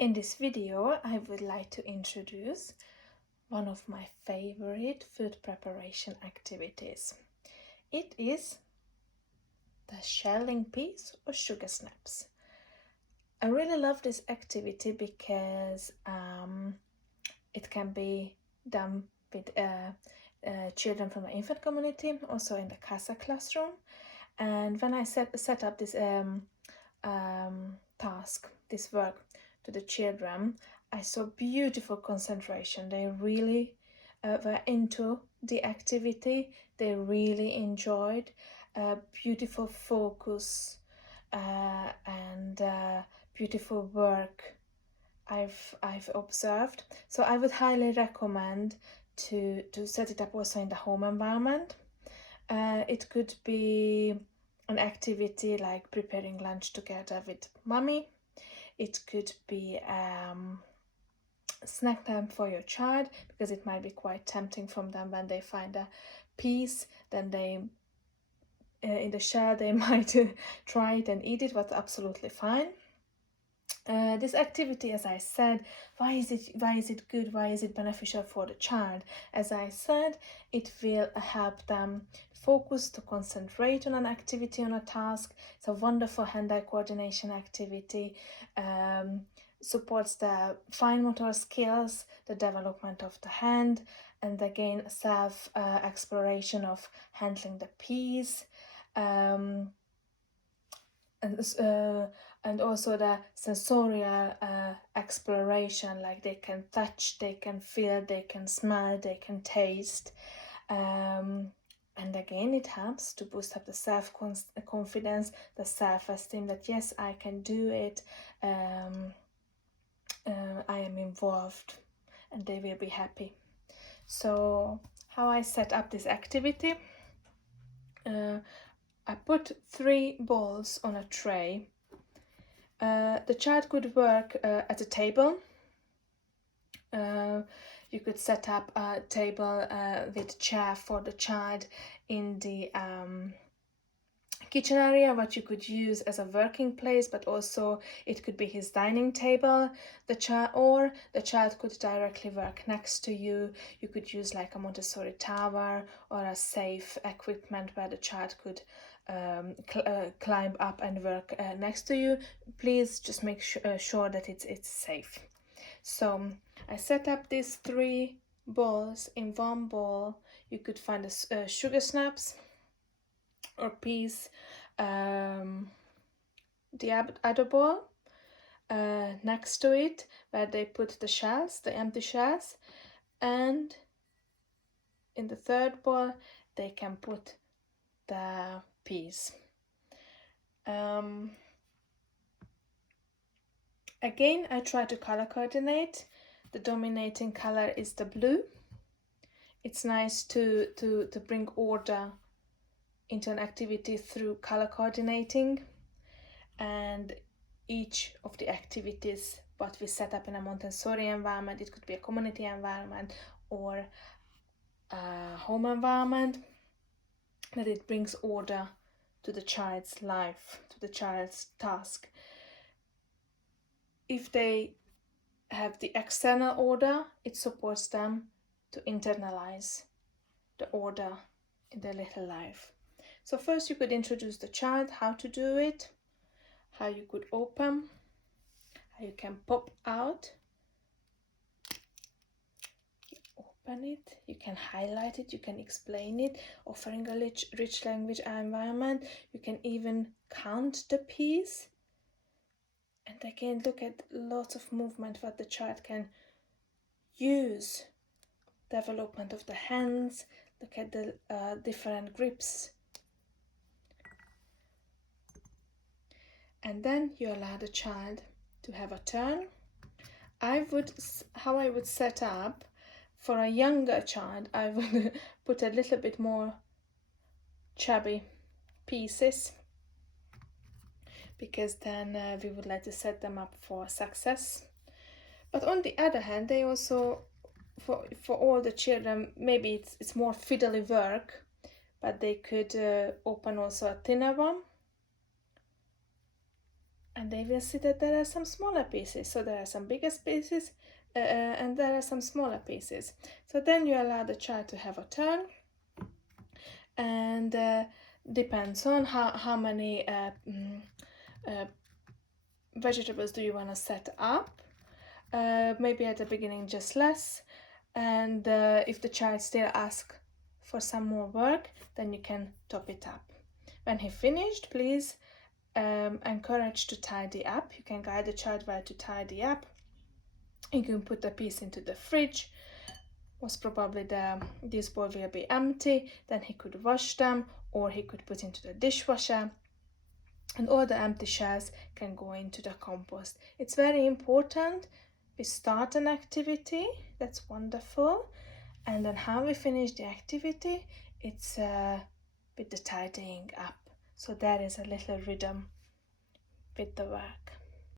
In this video, I would like to introduce one of my favorite food preparation activities. It is the shelling peas or sugar snaps. I really love this activity because it can be done with children from the infant community, also in the CASA classroom. And when I set up this task, this work to the children, I saw beautiful concentration. They really were into the activity. They really enjoyed beautiful focus and beautiful work I've observed. So I would highly recommend to set it up also in the home environment. It could be an activity like preparing lunch together with mommy. It could be snack time for your child, because it might be quite tempting from them when they find a piece, then they in the shell they might try it and eat it, but absolutely fine. This activity, as I said, why is it good? Why is it beneficial for the child? As I said, it will help them focus, to concentrate on an activity, on a task. It's a wonderful hand-eye coordination activity. Supports the fine motor skills, the development of the hand, and again self exploration of handling the piece. And also the sensorial exploration, like they can touch, they can feel, they can smell, they can taste. And again, it helps to boost up the self-confidence, the self-esteem, that yes, I can do it, I am involved, and they will be happy. So how I set up this activity, I put 3 balls on a tray. The child could work at a table. You could set up a table with chair for the child in the kitchen area, what you could use as a working place, but also it could be his dining table. The child could directly work next to you. You could use like a Montessori tower or a safe equipment where the child could climb up and work next to you. Please just make sure that it's safe. So I set up these 3 balls in one ball. You could find the Sugarsnaps or peas, the other ball next to it, where they put the shells, the empty shells, and in the 3rd ball they can put the peas. Again, I try to color coordinate. The dominating color is the blue. It's nice to bring order into an activity through color coordinating, and each of the activities what we set up in a Montessori environment, it could be a community environment or a home environment, that it brings order to the child's life, to the child's task. If they have the external order, it supports them to internalize the order in their little life. So first you could introduce the child how to do it, how you could open, how you can pop out, you open it, you can highlight it, you can explain it, offering a rich language environment. You can even count the piece, and again look at lots of movement that the child can use. Development of the hands, look at the different grips. And then you allow the child to have a turn. How I would set up for a younger child, I would put a little bit more chubby pieces, because then we would like to set them up for success. But on the other hand, they also, for all the children, maybe it's more fiddly work, but they could open also a thinner one. And they will see that there are some smaller pieces. So there are some bigger pieces and there are some smaller pieces. So then you allow the child to have a turn, and depends on how many vegetables do you want to set up. Maybe at the beginning just less, and if the child still asks for some more work, then you can top it up. When he finished, please encourage to tidy up. You can guide the child where to tidy up. You can put the piece into the fridge. Most probably this bowl will be empty, then he could wash them, or he could put into the dishwasher, and all the empty shells can go into the compost. It's very important we start an activity, that's wonderful, and then how we finish the activity, it's with the tidying up. So there is a little rhythm with the work.